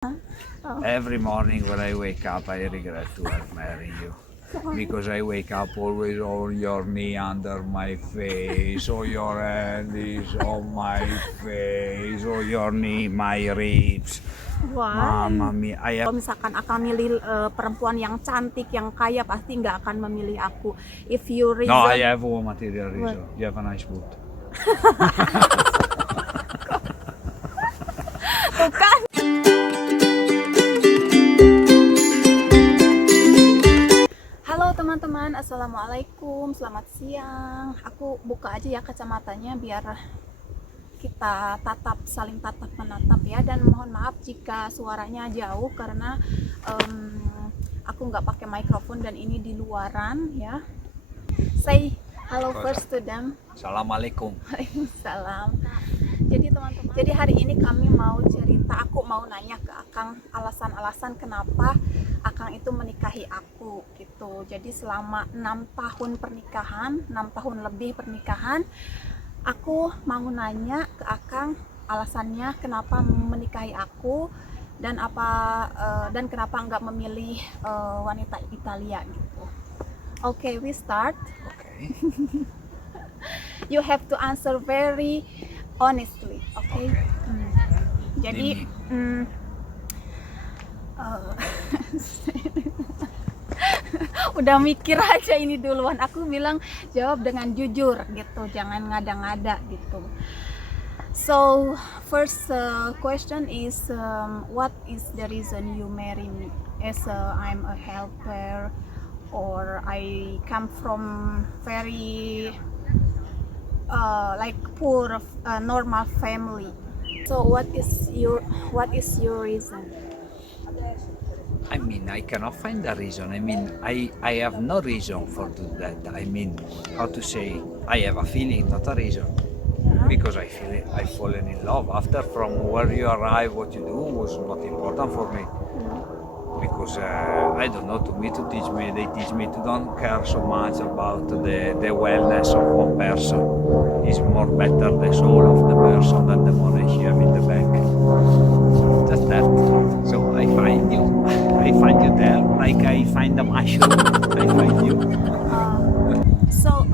Oh. Every morning when I wake up, I regret to have married you. Because I wake up always on your knee under my face, or your hand is on my face, or your knee, my ribs. Why? Mama mia, Kalau misalkan akan milih perempuan yang cantik, yang kaya, pasti nggak akan memilih aku. If you reason, no, I have one material reason. You have a nice boot. bukan. Halo teman-teman, assalamualaikum, selamat siang. Aku buka aja ya kacamatanya biar kita saling tatap menatap ya, dan mohon maaf jika suaranya jauh karena aku nggak pakai mikrofon dan ini di luaran ya. Say hello first to them. Assalamualaikum. Waalaikumsalam. Jadi teman-teman, jadi hari ini kami mau cerita, aku mau nanya ke Akang alasan-alasan kenapa Akang itu menikahi aku gitu. Jadi selama 6 tahun pernikahan, 6 tahun lebih pernikahan, aku mau nanya ke Akang alasannya kenapa menikahi aku dan dan kenapa nggak memilih wanita Italia gitu. Okay, we start. Okay. You have to answer very honestly, okay? Jadi udah mikir aja ini duluan. Aku bilang jawab dengan jujur gitu, jangan ngada-ngada gitu. So first question is what is the reason you marry me? As I'm a helper, or I come from very like poor normal family. So what is your reason? I mean, I cannot find a reason. I mean, I have no reason for do that. I mean, how to say? I have a feeling, not a reason. Because I feel it, I've fallen in love. After from where you arrive, what you do was not important for me. Because I don't know, they teach me to don't care so much about the wellness of one person. It's more better the soul of the person than the money she have in the bank. Just that. So I find you there, like I find the mushroom, I find you. So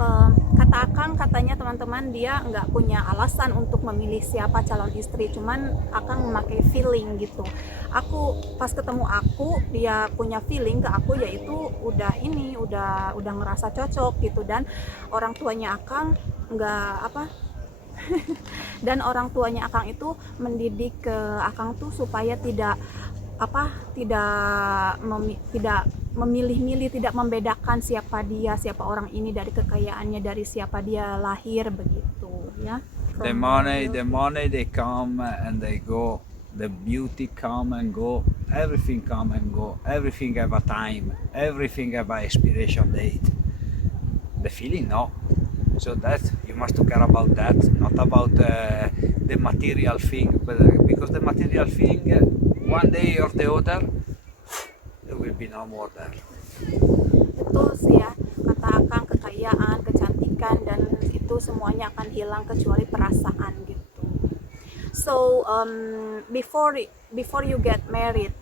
kata Akang, katanya teman-teman, dia nggak punya alasan untuk memilih siapa calon istri, cuman Akang memakai feeling gitu. Aku pas ketemu aku, dia punya feeling ke aku, yaitu udah ngerasa cocok gitu, dan orang tuanya Akang dan orang tuanya Akang itu mendidik ke Akang tuh supaya tidak memilih-milih, tidak membedakan siapa orang ini dari kekayaannya, dari siapa dia lahir begitu ya. The money they come and they go, the beauty come and go, everything come and go, everything have a time, everything have a expiration date. The feeling, no. So that you must care about that, not about the material thing, but because the material thing one day or the other there will be no more there. Betul sih ya, kata Akang, kekayaan, kecantikan, dan itu semuanya akan hilang kecuali perasaan gitu. So before you get married,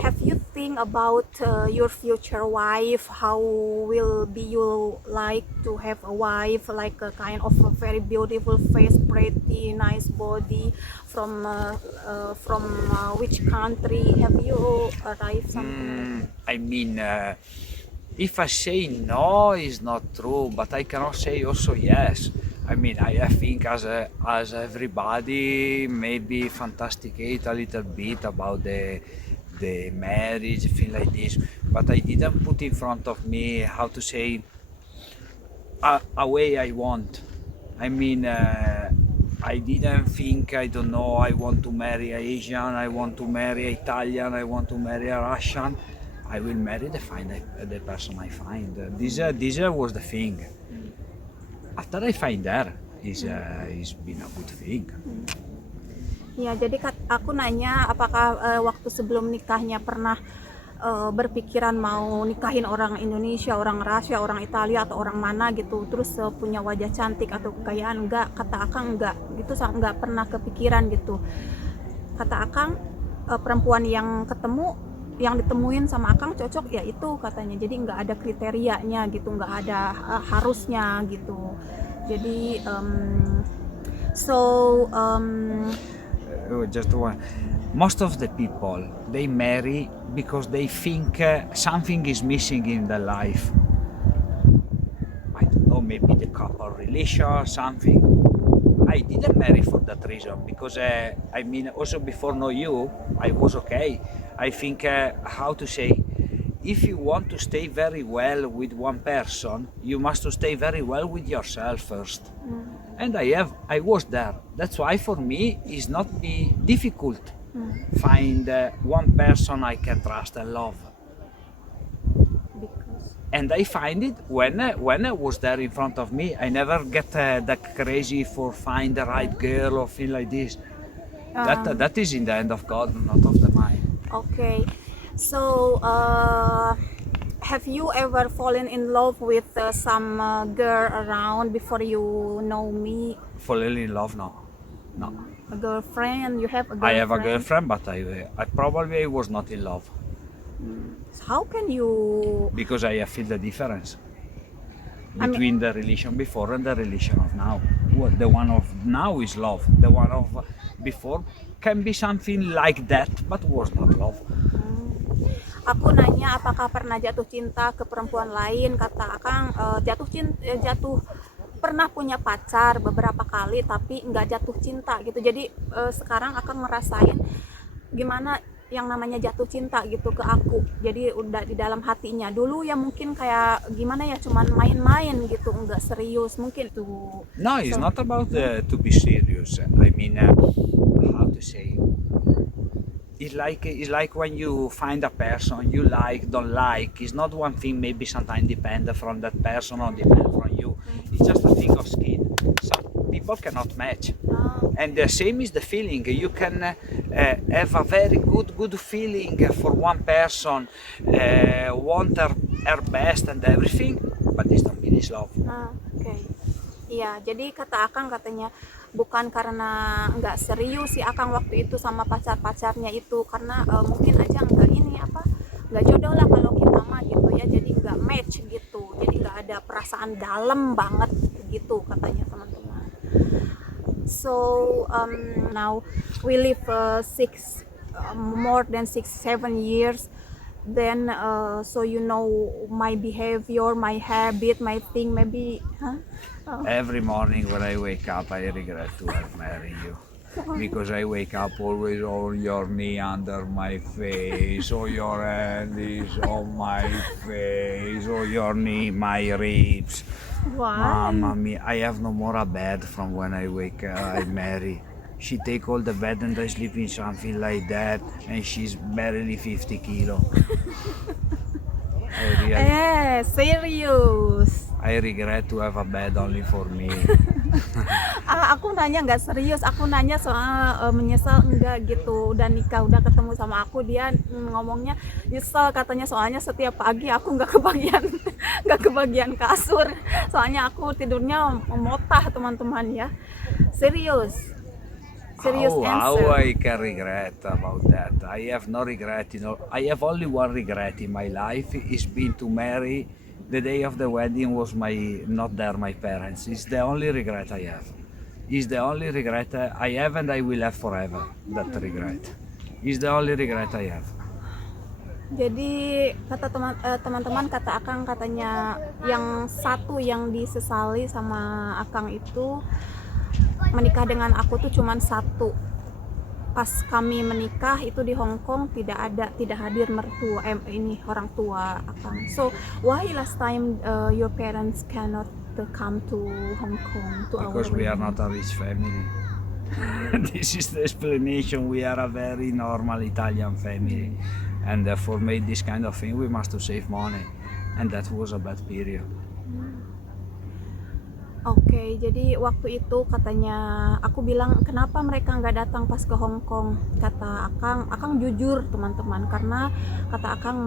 have you think about your future wife? How will be you like to have a wife, like a kind of a very beautiful face, pretty, nice body, from which country? Have you arrived something? I mean, if I say no, it's not true, but I cannot say also yes. I mean, I think as everybody, maybe fantasticate a little bit about the marriage, thing like this, but I didn't put in front of me, how to say, a way I want. I mean, I didn't think, I don't know, I want to marry an Asian, I want to marry an Italian, I want to marry a Russian. I will marry the person I find. This was the thing. After I find her, it's been a good thing. Ya, jadi aku nanya apakah waktu sebelum nikahnya pernah berpikiran mau nikahin orang Indonesia, orang Rusia, orang Italia, atau orang mana gitu, terus punya wajah cantik atau kekayaan. Enggak, kata Akang enggak gitu, enggak pernah kepikiran gitu. Kata Akang, perempuan yang ditemuin sama Akang cocok ya itu katanya, jadi nggak ada kriterianya gitu, nggak ada harusnya gitu. Jadi Just one. Most of the people they marry because they think something is missing in their life. I don't know, maybe the couple relation, something. I didn't marry for that reason because I mean, also before know you, I was okay. I think how to say, if you want to stay very well with one person, you must to stay very well with yourself first. And I was there. That's why for me it's not be difficult find one person I can trust and love. because And I find it when I was there in front of me. I never get that crazy for find the right girl or feel like this. That is in the hand of God, not of the mind. okay, so have you ever fallen in love with some girl around before you know me? Falling in love, no, no. A girlfriend? You have a girlfriend? I have a girlfriend, but I probably was not in love How can you? because I feel the difference I mean- between the relation before and the relation of now. The one of now is love. The one of before can be something like that, but was not love. Aku nanya apakah pernah jatuh cinta ke perempuan lain, kata Akang jatuh pernah punya pacar beberapa kali tapi nggak jatuh cinta gitu. Jadi sekarang Akang ngerasain gimana yang namanya jatuh cinta gitu ke aku. Jadi udah di dalam hatinya. Dulu ya mungkin kayak gimana ya, cuman main-main gitu, nggak serius mungkin tuh. No, it's So- not about to be serious. I mean, how to say? It's like when you find a person you like, don't like. It's not one thing. Maybe sometimes depend from that person or depend from you. It's just a thing of skin. Some people cannot match. And the same is the feeling. You can have a very good feeling for one person, want her best and everything, but this don't mean it's love. Oke. Iya, jadi kata Akang katanya bukan karena nggak serius si Akang waktu itu sama pacar-pacarnya itu, karena mungkin aja nggak jodoh lah kalau kita mah gitu ya, jadi nggak match gitu, jadi nggak ada perasaan dalam banget gitu katanya teman-teman. So now we live more than 6-7 years. Then so you know my behavior, my habit, my thing, maybe Every morning when I wake up, I regret to have married you. Because I wake up always on your knee under my face, or your hand is on my face, or your knee, my ribs. why? Mamma mia, I have no more a bed from when I wake I marry. She take all the bed and I sleep in something like that, and she's barely 50 kilo. Serius? I regret to have a bed only for me. Aku nanya nggak serius, aku nanya soal menyesal enggak gitu. Udah nikah, udah ketemu sama aku, dia ngomongnya nyesel katanya, soalnya setiap pagi aku nggak kebagian kasur, soalnya aku tidurnya motah teman-teman ya. Serius How answer. I can regret about that? I have no regret. I have only one regret in my life. Is been to marry. The day of the wedding was not there. My parents. It's the only regret I have. It's the only regret I have, and I will have forever. That regret. It's the only regret I have. Jadi kata teman-teman, kata Akang katanya yang satu yang disesali sama Akang itu menikah dengan aku tuh cuman satu. Pas kami menikah itu di Hong Kong tidak hadir mertua orang tua Akang. So why last time your parents cannot come to Hong Kong to Because our we are wedding? not a rich family. This is the explanation. We are a very normal Italian family, and for make this kind of thing, we must to save money, and that was a bad period. Oke, jadi waktu itu katanya aku bilang kenapa mereka nggak datang pas ke Hong Kong. Kata Akang jujur teman-teman, karena kata Akang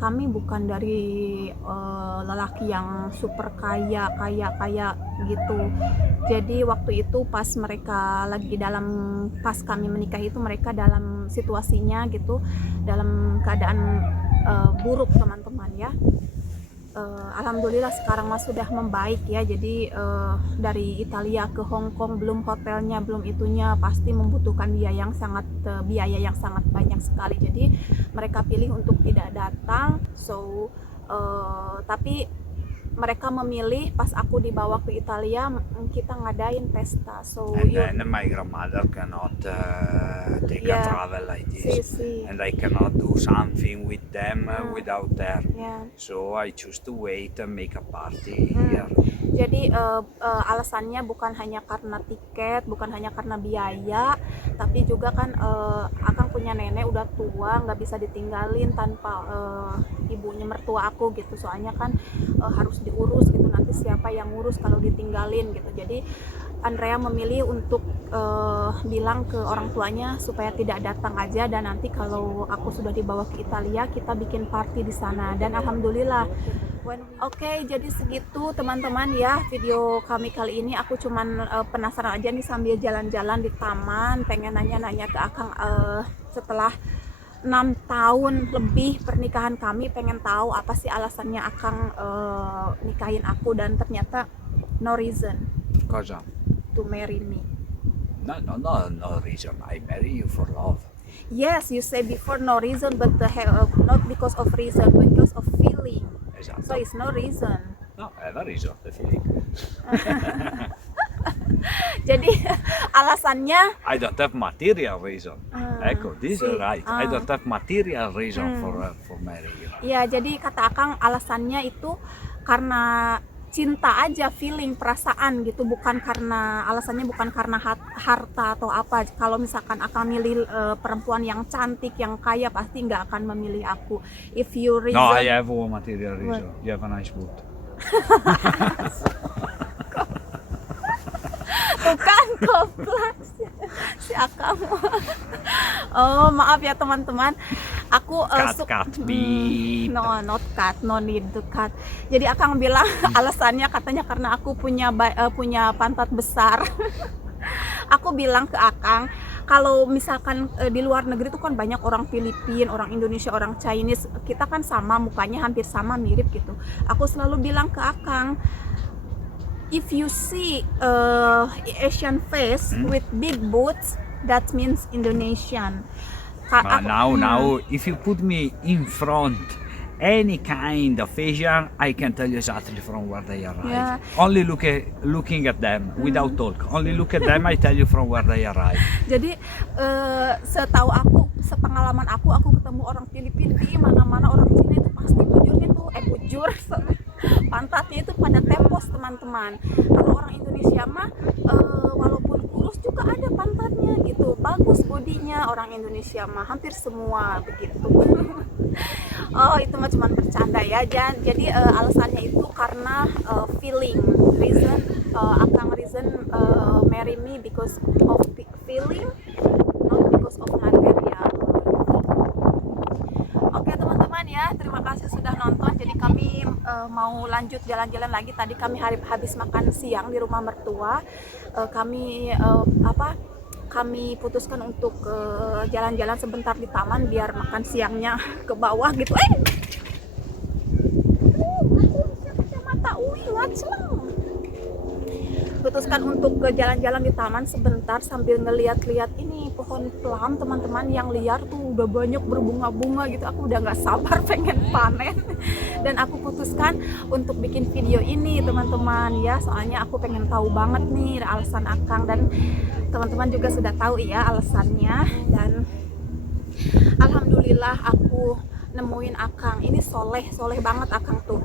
kami bukan dari lelaki yang super kaya gitu. Jadi waktu itu pas kami menikah itu mereka dalam situasinya gitu, dalam keadaan buruk teman-teman ya. Alhamdulillah sekarang mah sudah membaik ya. Jadi dari Italia ke Hong Kong, belum hotelnya, belum itunya, pasti membutuhkan biaya yang sangat banyak sekali. Jadi mereka pilih untuk tidak datang. So tapi mereka memilih pas aku dibawa ke Italia, kita ngadain pesta. So And then my grandmother cannot take a Yeah. travel like Si, this, si. and I cannot do something with them without her. Ya. So I choose to wait and make a party here. Jadi alasannya bukan hanya karena tiket, bukan hanya karena biaya, tapi juga kan Akang punya nenek udah tua, nggak bisa ditinggalin tanpa ibunya, mertua aku gitu. Soalnya kan harus diurus gitu, nanti siapa yang ngurus kalau ditinggalin gitu. Jadi Andrea memilih untuk bilang ke orang tuanya supaya tidak datang aja, dan nanti kalau aku sudah dibawa ke Italia kita bikin party di sana. Dan alhamdulillah. Oke, jadi segitu teman-teman ya video kami kali ini. Aku cuman penasaran aja nih sambil jalan-jalan di taman, pengen nanya-nanya ke Akang setelah 6 tahun lebih pernikahan kami, pengen tahu apa sih alasannya Akang nikahin aku, dan ternyata no reason Cosa? to marry me. No reason. I marry you for love. Yes, you say before no reason, but not because of reason, but because of feeling. Esatto. So it's no reason. No, è la reason, the feeling. Jadi alasannya I don't have material reason. Ecco, this is sì, right. I don't have material reason for marrying you. ya, jadi kata Akang alasannya itu karena cinta aja, feeling, perasaan gitu, bukan karena alasannya bukan karena harta atau apa. Kalau misalkan Akang milih perempuan yang cantik, yang kaya, pasti nggak akan memilih aku. If you reason, No, I have one material reason. You have a nice boot. bukan kompleks si Akang. Oh maaf ya teman-teman, aku Cut, beep. no, not cut, no need to cut. Jadi Akang bilang alasannya katanya karena aku punya pantat besar. Aku bilang ke Akang, kalau misalkan di luar negeri tuh kan banyak orang Filipina, orang Indonesia, orang Chinese, kita kan sama, mukanya hampir sama, mirip gitu. Aku selalu bilang ke Akang, if you see Asian face with big boots, that means Indonesian. Now, if you put me in front any kind of Asian, I can tell you exactly from where they arrive. Yeah. Only looking at them without talk. Only look at them, I tell you from where they arrive. Jadi setahu aku, sepengalaman aku ketemu orang Filipina di mana-mana, orang Cina itu pasti bujurnya tuh bujur pantatnya itu pada tepos teman-teman. Kalau orang Indonesia mah walaupun kurus juga ada pantatnya gitu, bagus bodinya. Orang Indonesia mah hampir semua begitu. Oh itu mah cuma bercanda ya. Jadi alasannya itu karena feeling, reason. Akang reason marry me because of feeling, not because of material. Oke teman-teman ya, terima kasih sudah nonton. Jadi kami mau lanjut jalan-jalan lagi. Tadi kami habis makan siang di rumah mertua. Kami putuskan untuk jalan-jalan sebentar di taman biar makan siangnya ke bawah gitu. Mata putuskan untuk ke jalan-jalan di taman sebentar sambil ngeliat-liat ini pohon plum teman-teman yang liar tuh udah banyak berbunga-bunga gitu. Aku udah nggak sabar pengen panen, dan aku putuskan untuk bikin video ini teman-teman ya, soalnya aku pengen tahu banget nih alasan Akang, dan teman-teman juga sudah tahu ya alasannya. Dan alhamdulillah aku nemuin Akang ini, soleh banget Akang tuh.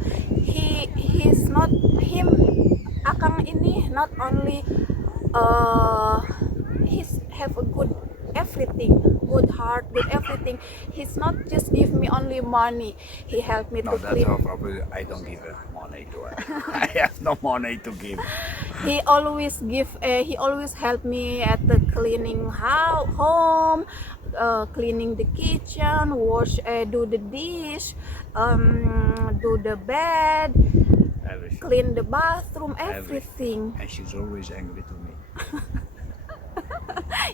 Akang ini not only he's have a good everything, good heart, good everything. He's not just give me only money. He helped me No, to that's clean. our problem. I don't give money to her. I have no money to give. He always help me at the cleaning home, cleaning the kitchen, do the dish, do the bed, Everything. clean the bathroom, everything. And she's always angry to me.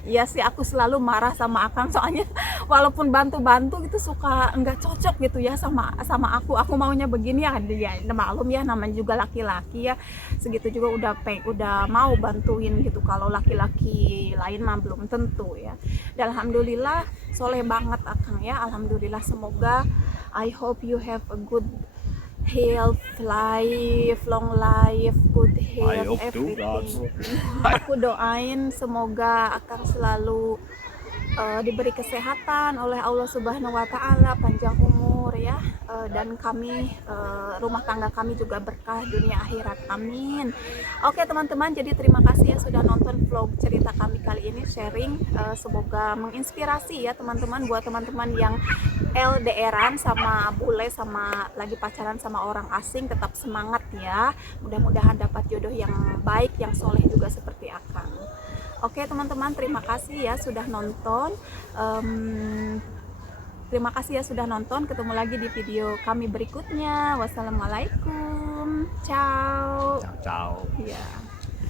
Iya sih, aku selalu marah sama Akang soalnya walaupun bantu-bantu gitu suka nggak cocok gitu ya sama sama aku maunya begini ya, dia maklum ya namanya juga laki-laki ya, segitu juga udah mau bantuin gitu, kalau laki-laki lain mah belum tentu ya. Dan alhamdulillah soleh banget Akang ya, alhamdulillah. Semoga I hope you have a good health life, long life, good I health, hope to God. everything. Aku doain semoga akan selalu diberi kesehatan oleh Allah Subhanahu wa taala, panjang umur ya. Dan kami rumah tangga kami juga berkah dunia akhirat. Amin. Oke teman-teman, jadi terima kasih ya sudah nonton vlog cerita kami kali ini, sharing. Semoga menginspirasi ya teman-teman, buat teman-teman yang LDRan sama bule, sama lagi pacaran sama orang asing, tetap semangat ya. Mudah-mudahan dapat jodoh yang baik, yang soleh juga seperti Akang. Oke teman-teman, terima kasih ya sudah nonton. Terima kasih ya sudah nonton. Ketemu lagi di video kami berikutnya. Wassalamualaikum. Ciao. Ciao ciao. Ya.